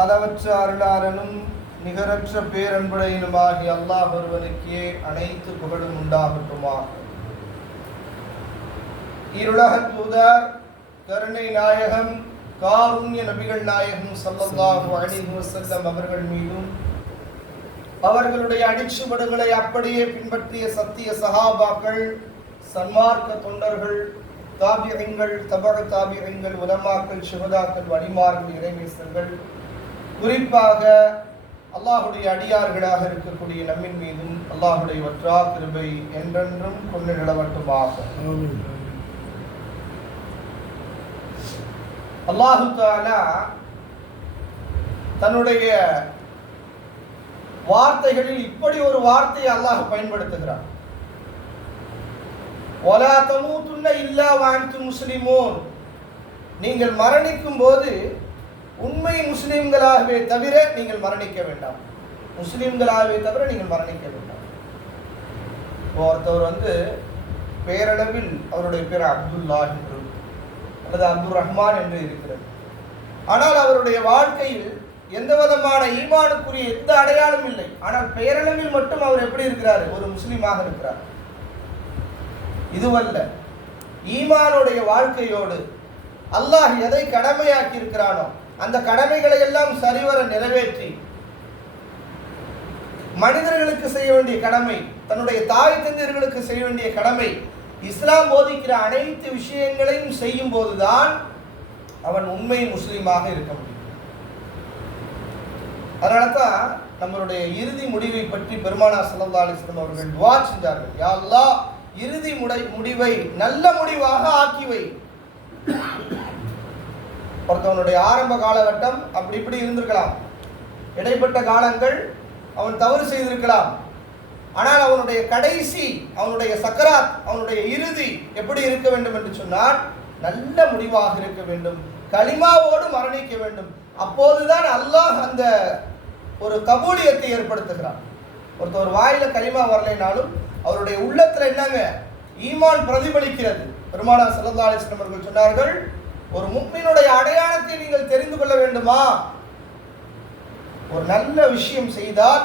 அளவற்ற அருளாளனும் நிகரற்ற பேரன்புடையினுமாகி அல்லாஹ் ஒருவனுக்கே அனைத்து புகழும் உண்டாகட்டுமாக இருளக தூதர் கருணை நாயகம் காருண்ய நபிகள் நாயகம் ஸல்லல்லாஹு அலைஹி வஸல்லம் அவர்கள் மீதும் அவர்களுடைய அடிச்சுவடுகளை அப்படியே பின்பற்றிய சத்திய சஹாபாக்கள் சன்மார்க்க தொண்டர்கள் தாபியங்கள் தபக தாபியங்கள் உலமாக்கள் சிவதாக்கள் வழிமார்கள் இறைவேசர்கள் குறிப்பாக அல்லாஹுடைய அடியார்களாக இருக்கக்கூடிய நம்மின் மீதும் அல்லாஹுடைய வற்றா கிருபை என்றென்றும் கொண்டு நிலவட்டுமாக அல்லாஹு தாலா தன்னுடைய வார்த்தைகளில் இப்படி ஒரு வார்த்தையை அல்லாஹ் பயன்படுத்துகிறான். ஒலா தமூத்துன்ன இல்லா வாழ்த்து முஸ்லிமோன். நீங்கள் மரணிக்கும் போது உண்மை முஸ்லீம்களாகவே தவிர நீங்கள் மரணிக்க வேண்டாம். முஸ்லீம்களாகவே தவிர நீங்கள் மரணிக்க வேண்டாம். இப்போ ஒருத்தவர் வந்து பேரளவில் அவருடைய பேர் அப்துல்லா என்று அல்லது அப்துல் ரஹ்மான் என்று இருக்கிறது. ஆனால் அவருடைய வாழ்க்கையில் எந்த விதமான ஈமானுக்குரிய எந்த அடையாளம் இல்லை. ஆனால் பெயரளவில் மட்டும் அவர் எப்படி இருக்கிறார்? ஒரு முஸ்லீமாக இருக்கிறார். இதுவல்ல. ஈமானுடைய வாழ்க்கையோடு அல்லாஹ் எதை கடமையாக்கி இருக்கிறானோ அந்த கடமைகளை எல்லாம் சரிவர நிறைவேற்றி மனிதர்களுக்கு செய்ய வேண்டிய கடமை தன்னுடைய தாய் தந்தையர்களுக்கு செய்ய வேண்டிய கடமை இஸ்லாம் போதிக்கிற அனைத்து விஷயங்களையும் செய்யும் போதுதான் அவன் உண்மை முஸ்லீமாக இருக்க முடியும். அதனால தான் நம்மளுடைய இறுதி முடிவை பற்றி பெருமானா சல்லா அலிஸ்லம் அவர்கள் துவா செஞ்சார்கள். யா இறுதி முடை முடிவை நல்ல முடிவாக ஆக்கிவை ஒருத்தவனுடைய ஆரம்ப காலகட்டம் அப்படி இப்படி இருந்திருக்கலாம். இடைப்பட்ட காலங்கள் அவன் தவறு செய்திருக்கலாம். ஆனால் அவனுடைய கடைசி அவனுடைய சக்கராத் அவனுடைய இறுதி எப்படி இருக்க வேண்டும் என்று சொன்னால் நல்ல முடிவாக இருக்க வேண்டும். களிமாவோடு மரணிக்க வேண்டும். அப்போதுதான் அல்லாஹ் அந்த ஒரு கபூலியத்தை ஏற்படுத்துகிறான். ஒருத்தர் வாயில களிமா வரலைனாலும் அவருடைய உள்ளத்துல என்னங்க? ஈமான் பிரதிபலிக்கிறது. பெருமானார் சல்லா அலிஸ்லம் அவர்கள் சொன்னார்கள் ஒரு முக்மீனுடைய அடையாளத்தை நீங்கள் தெரிந்து கொள்ள வேண்டுமா? ஒரு நல்ல விஷயம் செய்தால்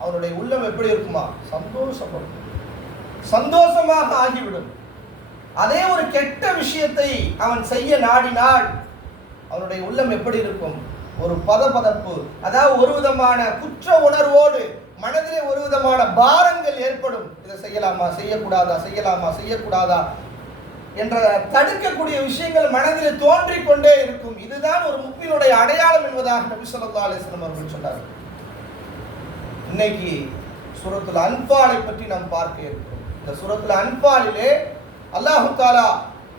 அவருடைய உள்ளம் எப்படி இருக்குமா? சந்தோஷப்படும் சந்தோஷமாக ஆகிவிடும். அதே ஒரு கெட்ட விஷயத்தை அவன் செய்ய நாடினால் அவனுடைய உள்ளம் எப்படி இருக்கும்? ஒரு பதபதப்பு. அதாவது ஒரு விதமான குற்ற உணர்வோடு மனதிலே ஒரு விதமான பாரங்கள் ஏற்படும். இதை செய்யலாமா? செய்யக்கூடாதா? செய்யலாமா? செய்யக்கூடாதா? என்ற தடுக்கக்கூடிய விஷயங்கள் மனதில் தோன்றிக் கொண்டே இருக்கும். இதுதான் ஒரு முக்மினுடைய அடையாளம் என்பதாக நபி சொல்லா அலிஸ்லம் அவர்கள் சொன்னார் இன்னைக்கு சுரத்துல அன்பாலை பற்றி நாம் பார்க்க இருக்கிறோம். இந்த சுரத்துல அன்பாலிலே அல்லாஹு தாலா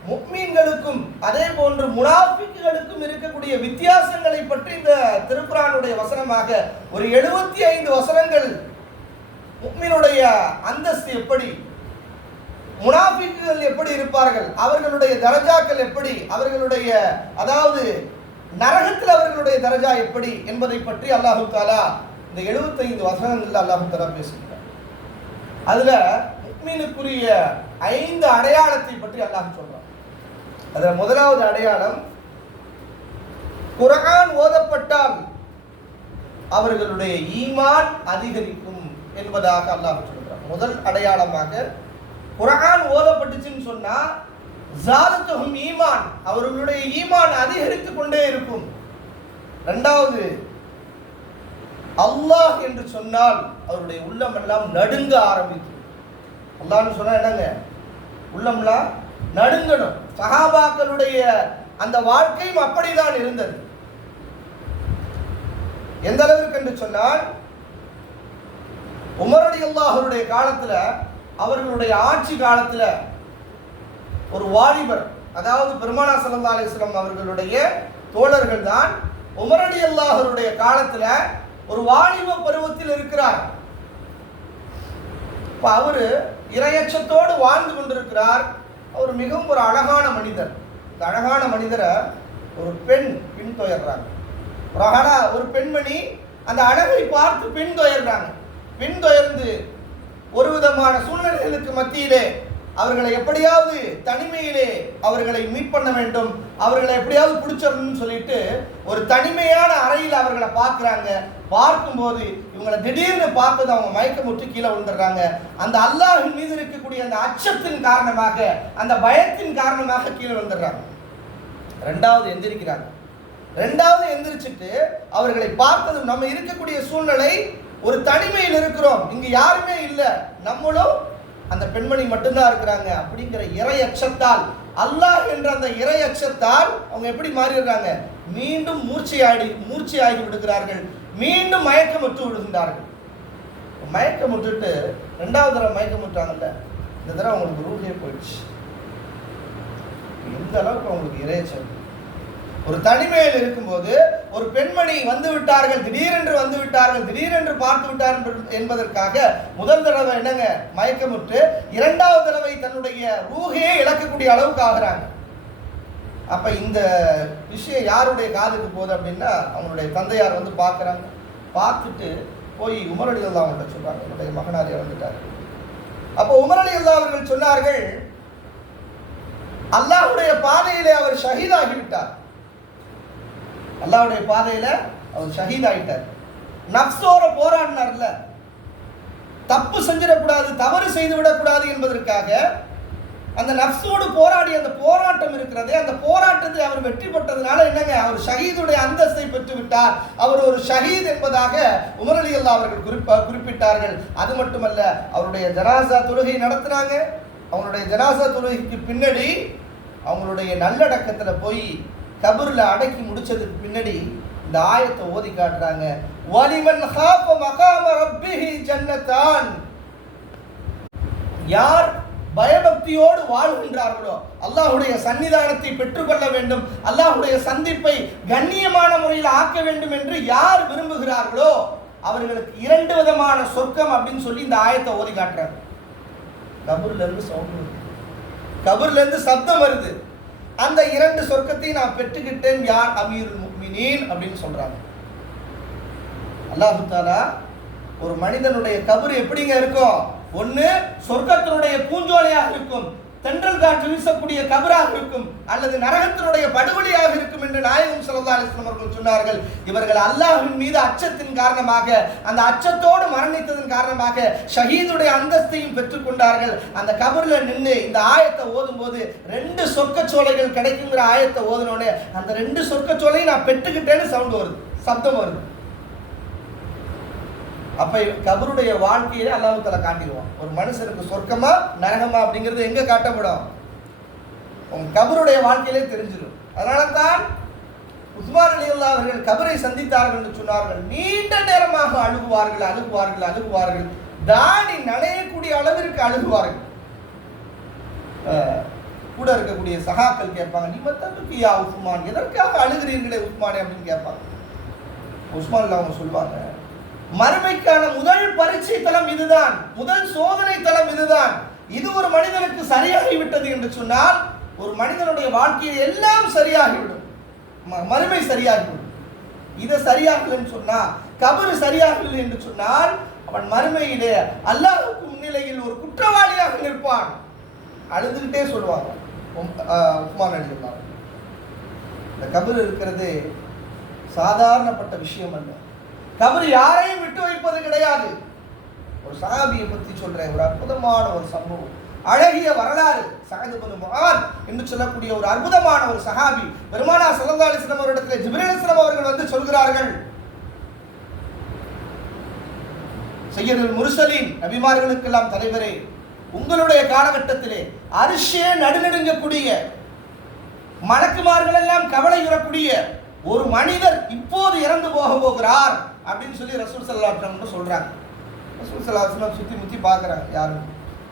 முக்மீன்களுக்கும் அதே போன்று முனாஃபிக்குகளுக்கும் இருக்கக்கூடிய வித்தியாசங்களை பற்றி இந்த திருக்குறானுடைய வசனமாக ஒரு எழுபத்தி ஐந்து வசனங்கள் முக்மீனுடைய அந்தஸ்து எப்படி முனாஃபிக்குகள் எப்படி இருப்பார்கள்? அவர்களுடைய தரஜாக்கள் எப்படி? அவர்களுடைய அதாவது நரகத்தில் அவர்களுடைய தரஜா எப்படி என்பதை பற்றி அல்லாஹு தாலா இந்த எழுபத்தைந்து வசனங்களில் அல்லாஹு தாலா பேசுகிறார். அதுல முக்மீனுக்குரிய ஐந்து அடையாளத்தை பற்றி அல்லாஹ் சொல்றான். அதுல முதலாவது அடையாளம் குரான் ஓதப்பட்டால் அவர்களுடைய ஈமான் அதிகரிக்கும் என்பதாக அல்லாஹ் சொல்கிறான் முதல் அடையாளமாக குரான் ஓதப்பட்டுச்சுன்னு சொன்னா ஜாலத்துகும் ஈமான் அவர்களுடைய ஈமான் அதிகரித்துக் கொண்டே இருக்கும். இரண்டாவது அல்லாஹ் என்று சொன்னால் அவருடைய உள்ளம் எல்லாம் நடுங்க ஆரம்பிக்கும். அல்லாஹ்னு சொன்னா என்னங்க? உள்ளம்லாம் நடுங்கணும். சகாபாக்களுடைய அந்த வாழ்க்கையும் அப்படிதான் இருந்தது. எந்த அளவுக்கு என்று சொன்னால் உமரடி அல்லாஹருடைய காலத்துல அவர்களுடைய ஆட்சி காலத்தில் ஒரு வாலிபர் அதாவது பெருமானா சல்லா அலிஸ்லாம் அவர்களுடைய தோழர்கள் தான் உமரடி அல்லாஹருடைய காலத்தில் ஒரு வாலிப பருவத்தில் இருக்கிறார். இப்போ அவர் இரையச்சத்தோடு வாழ்ந்து கொண்டிருக்கிறார். அவர் மிகவும் ஒரு அழகான மனிதர். இந்த அழகான மனிதரை ஒரு பெண் பின்தொயர்றாங்க. ஒரு அழகா ஒரு பெண்மணி அந்த அழகை பார்த்து பின்தொயர்றாங்க. பின்தொயர்ந்து ஒரு விதமான சூழ்நிலைகளுக்கு மத்தியிலே அவர்களை எப்படியாவது தனிமையிலே அவர்களை மீட் பண்ண வேண்டும் அவர்களை எப்படியாவது பிடிச்சிடணும்னு சொல்லிட்டு ஒரு தனிமையான அறையில் அவர்களை பார்க்குறாங்க. பார்க்கும்போது இவங்களை திடீர்னு பார்த்தது அவங்க மயக்கமுற்று கீழே விழுந்துடுறாங்க. அந்த அல்லாஹின் மீது இருக்கக்கூடிய அந்த அச்சத்தின் காரணமாக அந்த பயத்தின் காரணமாக கீழே விழுந்துடுறாங்க. ரெண்டாவது எந்திரிக்கிறாங்க. ரெண்டாவது எந்திரிச்சிட்டு அவர்களை பார்த்ததும் நம்ம இருக்கக்கூடிய சூழ்நிலை ஒரு தனிமையில் இருக்கிறோம். இங்க யாருமே இல்லை. நம்மளும் அந்த பெண்மணி மட்டும்தான் இருக்கிறாங்க அப்படிங்கிற இறை அச்சத்தால் அல்லாஹ் என்ற அந்த இறை அச்சத்தால் அவங்க எப்படி மாறிடுறாங்க? மீண்டும் மூர்ச்சையாடி மூர்ச்சையாகி விடுகிறார்கள். மீண்டும் மயக்கமுற்று விடுகின்றார்கள். மயக்கமுட்டுட்டு ரெண்டாவது தடவை மயக்கமுட்டாங்கல்ல இந்த தடவை அவங்களுக்கு ரூபே போயிடுச்சு. எந்த அளவுக்கு அவங்களுக்கு இறைச்சல் ஒரு தனிமையில் இருக்கும்போது ஒரு பெண்மணி வந்து விட்டார்கள் திடீரென்று வந்து விட்டார்கள் திடீரென்று பார்த்து விட்டார் என்பதற்காக முதல் தடவை என்னங்க? மயக்கமுற்று இரண்டாவது தடவை தன்னுடைய ரூகையே இழக்கக்கூடிய அளவுக்கு ஆகிறாங்க. அப்ப இந்த விஷயம் யாருடைய காதுக்கு போகுது அப்படின்னா அவங்களுடைய தந்தையார் வந்து பார்க்குறாங்க. பார்த்துட்டு போய் உமரடி அல்லா அவங்கள்ட்ட சொல்றாங்க. என்னுடைய மகனார் இறந்துட்டார் அப்போ உமரடி அல்லா அவர்கள் சொன்னார்கள் அல்லாஹுடைய பாதையிலே அவர் ஷஹீதாகிவிட்டார் அல்லாவுடைய பாதையில் அவர் ஷஹீத் ஆகிட்டார் நப்சோர போராடினார்ல. தப்பு செஞ்சிடக்கூடாது தவறு செய்து விடக்கூடாது என்பதற்காக அந்த நப்சோடு போராடி அந்த போராட்டம் இருக்கிறதே அந்த போராட்டத்தை அவர் வெற்றி பெற்றதுனால என்னங்க? அவர் ஷஹீதுடைய அந்தஸ்தை பெற்று விட்டார் அவர் ஒரு ஷஹீத் என்பதாக உமரலி அல்லா அவர்கள் குறிப்ப குறிப்பிட்டார்கள். அது மட்டுமல்ல அவருடைய ஜனாசா தொழுகை நடத்துனாங்க. அவங்களுடைய ஜனாசா தொழுகைக்கு பின்னாடி அவங்களுடைய நல்லடக்கத்தில் போய் கபூரில் அடக்கி முடிச்சதுக்கு பின்னாடி இந்த ஆயத்தை ஓதி காட்டுறாங்க. வலிமன் ஹாப மகாம ரப்பிஹி ஜன்னதான் யார் பயபக்தியோடு வாழ்கின்றார்களோ அல்லாஹுடைய சன்னிதானத்தை பெற்றுக்கொள்ள வேண்டும். அல்லாஹ்வுடைய சந்திப்பை கண்ணியமான முறையில் ஆக்க வேண்டும் என்று யார் விரும்புகிறார்களோ அவர்களுக்கு இரண்டு விதமான சொர்க்கம் அப்படின்னு சொல்லி இந்த ஆயத்தை ஓதி காட்டுறாங்க. கபூர்ல இருந்து சவுண்ட் வருது. கபூர்ல இருந்து சப்தம் வருது. அந்த இரண்டு சொர்க்கத்தை நான் பெற்றுக்கிட்டேன் யார்? அமீருல் முக்மினீன் அப்படின்னு சொல்றாங்க. அல்லாஹு தாலா ஒரு மனிதனுடைய கபர் எப்படிங்க இருக்கும்? ஒன்று சொர்க்கத்தினுடைய பூஞ்சோலையாக இருக்கும். தென்றல் காற்று வீசக்கூடிய கபராக இருக்கும் அல்லது நரகத்தினுடைய படுகொலியாக இருக்கும் என்று நாயகம் ஸல்லல்லாஹு அலைஹி அவர்கள் சொன்னார்கள். இவர்கள் அல்லாஹின் மீது அச்சத்தின் காரணமாக அந்த அச்சத்தோடு மரணித்ததன் காரணமாக ஷஹீதுடைய அந்தஸ்தையும் பெற்றுக்கொண்டார்கள் அந்த கபரில் நின்று இந்த ஆயத்தை ஓதும்போது ரெண்டு சொர்க்கச்சோலைகள் கிடைக்குங்கிற ஆயத்தை ஓதினோடனே அந்த ரெண்டு சொர்க்கச்சோலையும் நான் பெற்றுக்கிட்டேன்னு சவுண்ட் வருது சப்தம் வருது. அப்ப கபருடைய வாழ்க்கையே அல்லாஹ் காட்டிடுவோம் ஒரு மனுஷனுக்கு சொர்க்கமா நரகமா அப்படிங்கிறது எங்க காட்டப்படும்? உங்க கபருடைய வாழ்க்கையிலே தெரிஞ்சிடும். அதனால தான் உஸ்மான் அலி அல்லா அவர்கள் கபரை சந்தித்தார்கள் என்று சொன்னார்கள். நீண்ட நேரமாக அழுகுவார்கள் அழுகுவார்கள் அழுகுவார்கள். தாடி நனையக்கூடிய அளவிற்கு அழுகுவார்கள். கூட இருக்கக்கூடிய சகாக்கள் கேட்பாங்க நீ மத்தியா உஸ்மான்? எதற்காக அழுகிறீர்களே உஸ்மானே? அப்படின்னு கேட்பாங்க. உஸ்மான்ல அவங்க சொல்லுவாங்க மறுமைக்கான முதல் பரீட்சை தளம் இதுதான். முதல் சோதனை தளம் இதுதான். இது ஒரு மனிதனுக்கு சரியாகிவிட்டது என்று சொன்னால் ஒரு மனிதனுடைய வாழ்க்கையில் எல்லாம் சரியாகிவிடும். ம- மறுமை சரியாகிவிடும். இதை சரியாகலன்னு சொன்னா கபரு சரியாகவில்லை என்று சொன்னால் அவன் மறுமையிலே அல்லாஹுக்கு முன்னிலையில் ஒரு குற்றவாளியாக நிற்பான். அழுதுகிட்டே சொல்லுவாங்க உம்- ஆஹ் இந்த கபர் இருக்கிறது சாதாரணப்பட்ட விஷயம் அல்ல. கபர் யாரையும் விட்டு வைப்பது கிடையாது. ஒரு சஹாபியை பற்றி சொல்கிற ஒரு அற்புதமான ஒரு சம்பவம். அழகிய வரலாறு. சஹது பின் என்று சொல்லக்கூடிய ஒரு அற்புதமான ஒரு சஹாபி. பெருமானா ஸல்லல்லாஹு அலைஹி அவரிடத்தில் ஜிப்ரீல் அவர்கள் வந்து சொல்கிறார்கள். செய்யதில் முருசலின் நபிமார்களுக்கெல்லாம் தலைவரே உங்களுடைய காலகட்டத்திலே அரிசியே நடுநடுங்கக்கூடிய மலக்குமார்கள் எல்லாம் கவலையுறக்கூடிய ஒரு மனிதர் இப்போது இறந்து போக போகிறார். அப்படின்னு சொல்லி ரசூல் சல்லாஹ் சொல்கிறாங்க ரசூல் சல்லாஹ் சுற்றி முற்றி பார்க்குறாங்க யாரும்.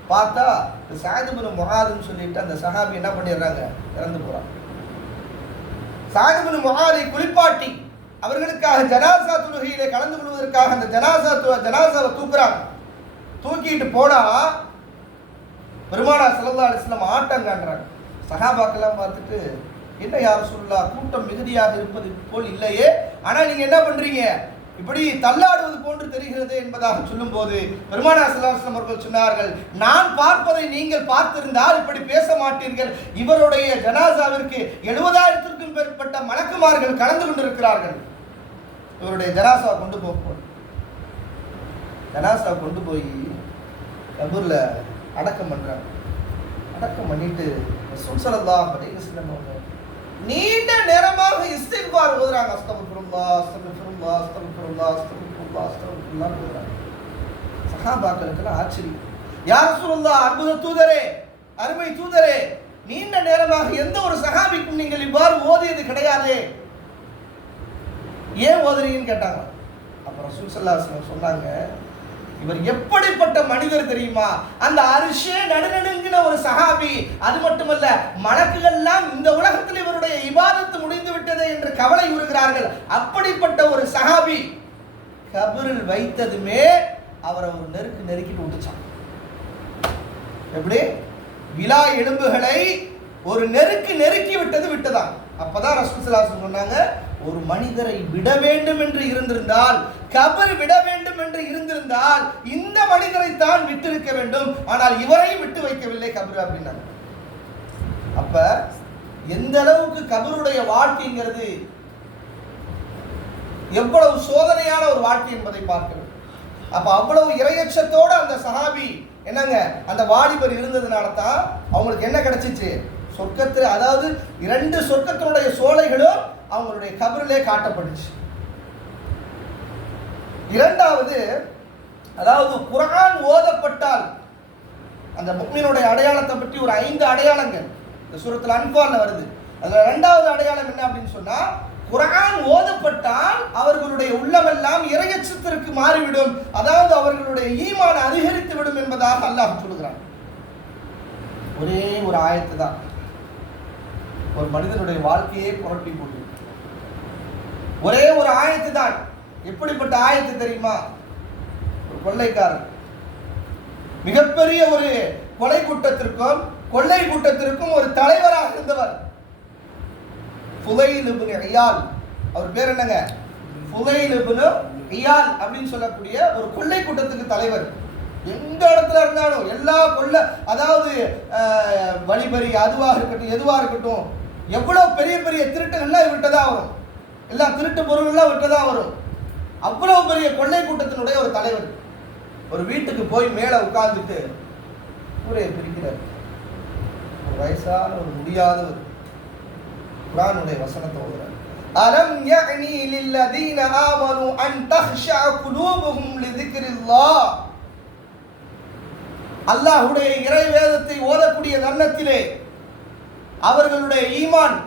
பார்த்தா இந்த சாதிபுரம் மொஹாதுன்னு சொல்லிட்டு அந்த சஹாபி என்ன பண்ணிடுறாங்க? இறந்து போகிறாங்க சாதிபுன் மொஹாதை குளிப்பாட்டி அவர்களுக்காக ஜனாசா தொழுகையிலே கலந்து கொள்வதற்காக அந்த ஜனாசா து- ஜனாசாவை தூக்குறாங்க. தூக்கிட்டு போனா பெருமானா ஸல்லல்லாஹு அலிஸ்லாம் வஸல்லம் ஆட்டம் காண்றாங்க. சஹாபாக்கெல்லாம் பார்த்துட்டு என்ன யார் சொல்லா கூட்டம் மிகுதியாக இருப்பது போல் இல்லையே. ஆனால் நீங்கள் என்ன பண்ணுறீங்க இப்படி தள்ளாடுவது போன்று தெரிகிறது என்பதாக சொல்லும்போது பெருமானா ஸல்லல்லாஹு அவர்கள் சொன்னார்கள் நான் பார்ப்பதை நீங்கள் பார்த்திருந்தால் இப்படி பேச மாட்டீர்கள். இவருடைய ஜனாசாவிற்கு எழுபதாயிரத்திற்கும் மேற்பட்ட மலக்குமார்கள் கலந்து கொண்டிருக்கிறார்கள். இவருடைய ஜனாசா கொண்டு போக ஜனாசா கொண்டு போய் கபூர்ல அடக்கம் பண்றாங்க. அடக்கம் பண்ணிட்டு ரசூல் அப்படின்னு அலைஹி நீண்ட நேரமாக இஸ்திக்பார் ஓதுறாங்க. அஸ்தக்ஃபிருல்லாஹ் அஸ்தம் அஸ்தகுல்லா அஸ்தகுல்லா அஸ்தக்ஃபிருல்லாஹ் ஓதுறாங்க சஹாபாக்களுக்கெல்லாம் ஆச்சரியம். யார் சொல்லா அற்புத தூதரே அருமை தூதரே நீண்ட நேரமாக எந்த ஒரு சகாபிக்கும் நீங்கள் இவ்வாறு ஓதியது கிடையாதே. ஏன் ஓதுறீங்கன்னு கேட்டாங்க. அப்புறம் ரசூல் சொன்னாங்க இவர் எப்படிப்பட்ட மனிதர் தெரியுமா? அந்த அரிஷே நடுநடுங்கின ஒரு சஹாபி அது மட்டுமல்ல மலக்குகள்லாம் இந்த உலகத்தில் இவருடைய இபாதத்து முடிந்து விட்டதே என்று கவலை உறுகிறார்கள். அப்படிப்பட்ட ஒரு சஹாபி கபரில் வைத்ததுமே அவரை ஒரு நெருக்கு நெருக்கிட்டு விட்டுச்சான். எப்படி? விழா எலும்புகளை ஒரு நெருக்கு நெருக்கி விட்டது விட்டதான். அப்பதான் ரசூலுல்லாஹி சொன்னாங்க ஒரு மனிதரை விட வேண்டும் என்று இருந்திருந்தால் கபர் விட வேண்டும் என்று இருந்திருந்தால் இந்த மனிதரை தான் விட்டிருக்க வேண்டும். ஆனால் இவரை விட்டு வைக்கவில்லை கபரு அப்படின்னாங்க அப்ப எந்த அளவுக்கு கபருடைய வாழ்க்கைங்கிறது எவ்வளவு சோதனையான ஒரு வாழ்க்கை என்பதை பார்க்கணும். அப்ப அவ்வளவு இரையச்சத்தோடு அந்த சஹாபி என்னங்க அந்த வாலிபர் இருந்ததுனால தான் அவங்களுக்கு என்ன கிடைச்சிச்சு? சொர்க்கத்தில் அதாவது இரண்டு சொர்க்கத்தினுடைய சோலைகளும் அவங்களுடைய கபரிலே காட்டப்பட்டுச்சு. இரண்டாவது அதாவது குரான் ஓதப்பட்டால் அந்த முக்மீனுடைய அடையாளத்தை பற்றி ஒரு ஐந்து அடையாளங்கள். இந்த சூரத்தில் அன்பான வருது. அதில் ரெண்டாவது அடையாளம் என்ன அப்படின்னு சொன்னால் குரான் ஓதப்பட்டால் அவர்களுடைய உள்ளமெல்லாம் இறையச்சத்திற்கு மாறிவிடும். அதாவது அவர்களுடைய ஈமான் அதிகரித்து விடும் என்பதாக அல்லாஹ் சொல்லுகிறான். ஒரே ஒரு ஆயத்து தான். ஒரு மனிதனுடைய வாழ்க்கையே புரட்டி போட்டு. ஒரே ஒரு ஆயத்து தான். எப்படிப்பட்ட ஆயத்து தெரியுமா? கொள்ளைக்காரன். மிகப்பெரிய ஒரு கொலை கூட்டத்திற்கும் கொள்ளை கூட்டத்திற்கும் ஒரு தலைவராக இருந்தவர் ஃபுதைல் இப்னு அவர் பேர் என்னங்க? ஃபுதைல் இப்னு அப்படின்னு சொல்லக்கூடிய ஒரு கொள்ளை கூட்டத்துக்கு தலைவர். எந்த இடத்துல இருந்தாலும் எல்லா கொள்ள அதாவது வழிபறி அதுவாக இருக்கட்டும் எதுவாக இருக்கட்டும் எவ்வளோ பெரிய பெரிய திருட்டுகள்லாம் இவர்கிட்ட தான் வரும். எல்லா திருட்டு பொருள்லாம் விட்டதாக வரும். அவ்வளோ பெரிய கொள்ளை கூட்டத்தினுடைய ஒரு தலைவர். ஒரு வீட்டுக்கு போய் மேலே உட்கார்ந்துட்டு ஊரையை பிரிக்கிறார். ஒரு வயசான ஒரு முடியாதவர் குரானுடைய வசனத்தை ஓதுறார். அலம் யஅனி லில்லதீன ஆமனு அன் தஹ்ஷா குலூபுஹும் லிذிக்ரில்லாஹ் அல்லாஹ்வுடைய இறை வேதத்தை ஓதக்கூடிய தருணத்திலே அவர்களுடைய ஈமான்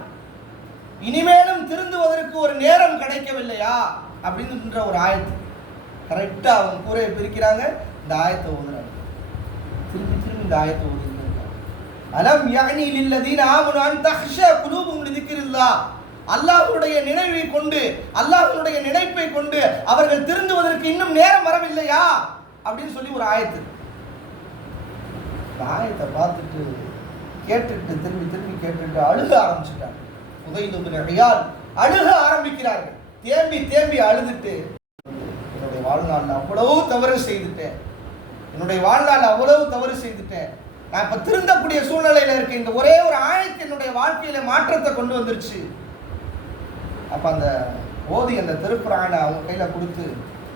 இனிமேலும் திருந்துவதற்கு ஒரு நேரம் கிடைக்கவில்லையா? அப்படின்ற ஒரு ஆயத்து. கரெக்டாக அவங்க கூரையை பிரிக்கிறாங்க. இந்த ஆயத்தை ஓதுறாங்க. திரும்பி திரும்பி இந்த ஆயத்தை ஓதுறாங்க அலம் யானி இல்லதீன் ஆமுனான் அன் தஹ்ஷா குலூபுஹும் லிذிக்ரில்லாஹ் அல்லாஹ்வுடைய நினைவை கொண்டு அல்லாஹ்வுடைய நினைப்பை கொண்டு அவர்கள் திருந்துவதற்கு இன்னும் நேரம் வரவில்லையா? அப்படின்னு சொல்லி ஒரு ஆயத்து. ஆயத்தை பார்த்துட்டு கேட்டுட்டு திரும்பி திரும்பி கேட்டுட்டு அழுக ஆரம்பிச்சுட்டாங்க. உதயதுபின் அழுக ஆரம்பிக்கிறார்கள். தேம்பி தேம்பி அழுதுட்டு வாழ்நாளில் அவ்வளவு தவறு செய்துட்டேன். என்னுடைய வாழ்நாளில் அவ்வளவு தவறு செய்துட்டேன். நான் இப்போ திருந்தக்கூடிய சூழ்நிலையில் இருக்கேன் இந்த ஒரே ஒரு ஆயத்து என்னுடைய வாழ்க்கையில மாற்றத்தை கொண்டு வந்துருச்சு. அப்ப அந்த ஓதி அந்த திருக்குறானை அவங்க கையில கொடுத்து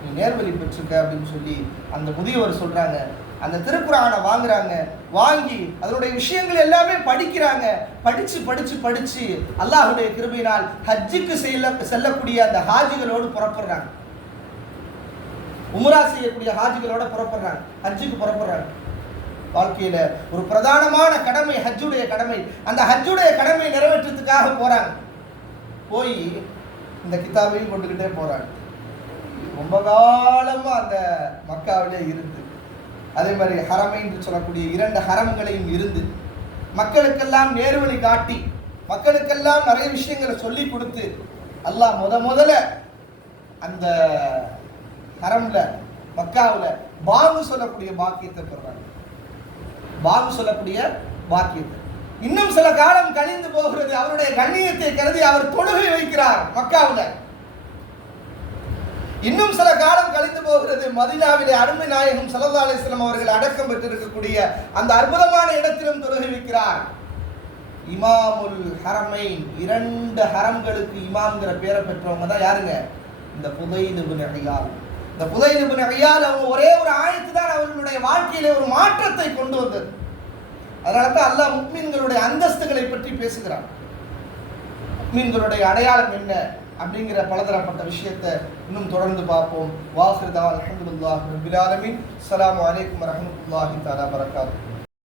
நீ நேர்வழி பெற்றுக்க அப்படின்னு சொல்லி அந்த முதியவர் சொல்றாங்க. அந்த திருக்குறானை வாங்குறாங்க. வாங்கி அதனுடைய விஷயங்கள் எல்லாமே படிக்கிறாங்க. படிச்சு படிச்சு படிச்சு அல்லாஹுடைய கிருபையினால் ஹஜ்ஜுக்கு செல்ல செல்லக்கூடிய அந்த ஹாஜிகளோடு புறப்படுறாங்க. உமரா செய்யக்கூடிய ஹாஜிகளோட புறப்படுறாங்க ஹஜ்ஜுக்கு புறப்படுறாங்க. வாழ்க்கையில ஒரு பிரதானமான கடமை ஹஜ்ஜுடைய கடமை. அந்த ஹஜ்ஜுடைய கடமை நிறைவேற்றத்துக்காக போறாங்க. போய் இந்த கிதாபையும் கொண்டுக்கிட்டே போறாங்க. ரொம்ப காலமா அந்த மக்காவிலே இருந்து. அதே மாதிரி ஹரமை என்று சொல்லக்கூடிய இரண்டு ஹரம்களையும் இருந்து மக்களுக்கெல்லாம் நேர்வழி காட்டி மக்களுக்கெல்லாம் நிறைய விஷயங்களை சொல்லி கொடுத்து அல்லாஹ் முத முதல்ல அந்த ஹரம்ல மக்காவில் பாங்கு சொல்லக்கூடிய பாக்கியத்தை பெறுறாங்க பாங்கு சொல்லக்கூடிய பாக்கியத்தை. இன்னும் சில காலம் கழிந்து போகிறது அவருடைய கண்ணியத்தை கருதி அவர் தொழுகை வைக்கிறார் மக்காவில். இன்னும் சில காலம் கழிந்து போகிறது மதினாவிலே அருமை நாயகம் சல்லா அலிஸ்லாம் அவர்கள் அடக்கம் பெற்றிருக்கக்கூடிய அந்த அற்புதமான இடத்திலும் தொழுகை வைக்கிறார். இமாமுல் ஹரமை இரண்டு ஹரம்களுக்கு இமாம்ங்கிற பேரை பெற்றவங்க தான் யாருங்க? இந்த புதைது அழியால் இந்த புதைது அழியால் அவங்க ஒரே ஒரு ஆயத்து தான் அவர்களுடைய வாழ்க்கையிலே ஒரு மாற்றத்தை கொண்டு வந்தது. அதனால தான் அல்லாஹ் முக்மீன்களுடைய அந்தஸ்துகளை பற்றி பேசுகிறான். முக்மீன்களுடைய அடையாளம் என்ன அப்படிங்கிற பலதரப்பட்ட விஷயத்தை இன்னும் தொடர்ந்து பார்ப்போம். வாஹிருதா அலமதுல்லாஹ் ரபிலாலமின் ஆலமீன். வலைக்கம் வரமத்துல்லாஹி தாலா வரகாத்து